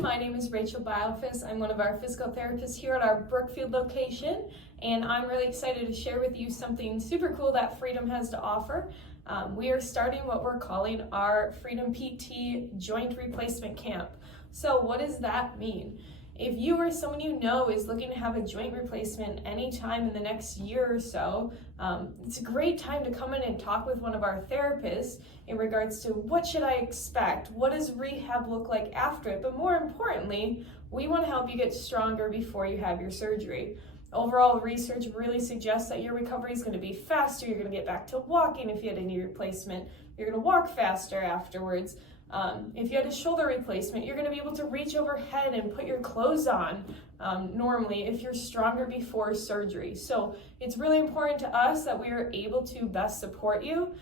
everyone. My name is Rachel Beilfuss. I'm one of our physical therapists here at our Brookfield location, and I'm really excited to share with you something super cool that Freedom has to offer. We are starting what we're calling our Freedom PT Joint Replacement Camp. So what does that mean? If you or someone you know is looking to have a joint replacement anytime in the next year or so, it's a great time to come in and talk with one of our therapists in regards to what should I expect, what does rehab look like after it, but more importantly, we want to help you get stronger before you have your surgery. Overall, research really suggests that your recovery is going to be faster. You're going to get back to walking if you had a knee replacement. You're going to walk faster afterwards. If you had a shoulder replacement, you're going to be able to reach overhead and put your clothes on normally if you're stronger before surgery. So it's really important to us that we are able to best support you.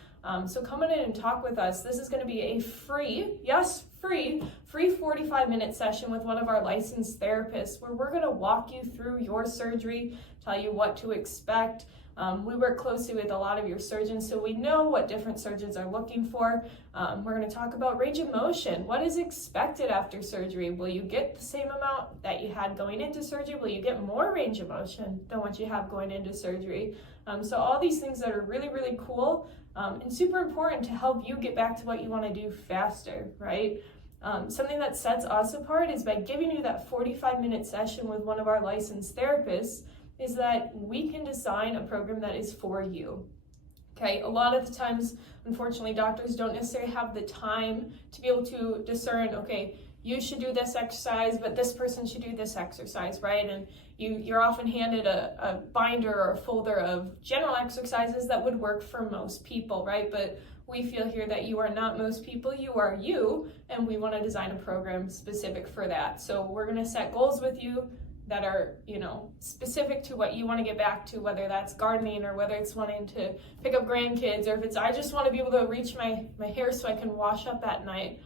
So come in and talk with us. This is going to be a free 45-minute session with one of our licensed therapists where we're going to walk you through your surgery, tell you what to expect. We work closely with a lot of your surgeons, so we know what different surgeons are looking for. We're going to talk about range of motion. What is expected after surgery? Will you get the same amount that you had going into surgery? Will you get more range of motion than what you have going into surgery? So all these things that are really, really cool and super important to help you get back to what you want to do faster, right? Something that sets us apart is by giving you that 45-minute session with one of our licensed therapists is that we can design a program that is for you. Okay, a lot of the times, unfortunately, doctors don't necessarily have the time to be able to discern, okay, you should do this exercise, but this person should do this exercise, right? And you're often handed a binder or a folder of general exercises that would work for most people, right? But we feel here that you are not most people, you are you, and we want to design a program specific for that. So we're going to set goals with you that are, specific to what you want to get back to, whether that's gardening or whether it's wanting to pick up grandkids, or if it's I just want to be able to reach my hair so I can wash up at night.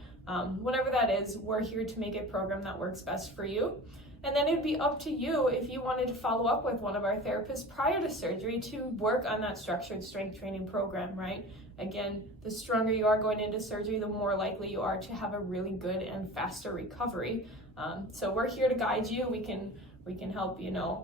Whatever that is, we're here to make a program that works best for you. And then it'd be up to you if you wanted to follow up with one of our therapists prior to surgery to work on that structured strength training program, right? Again, the stronger you are going into surgery, the more likely you are to have a really good and faster recovery. So we're here to guide you. We can help,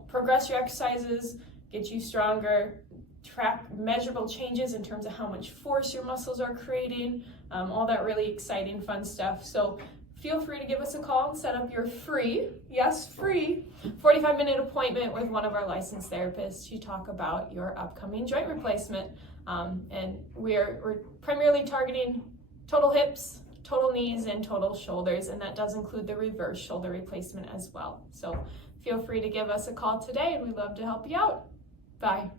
progress your exercises, get you stronger, track measurable changes in terms of how much force your muscles are creating, all that really exciting, fun stuff. So feel free to give us a call and set up your free 45-minute appointment with one of our licensed therapists to talk about your upcoming joint replacement. And we're primarily targeting total hips, total knees, and total shoulders, and that does include the reverse shoulder replacement as well. So feel free to give us a call today, and we'd love to help you out. Bye.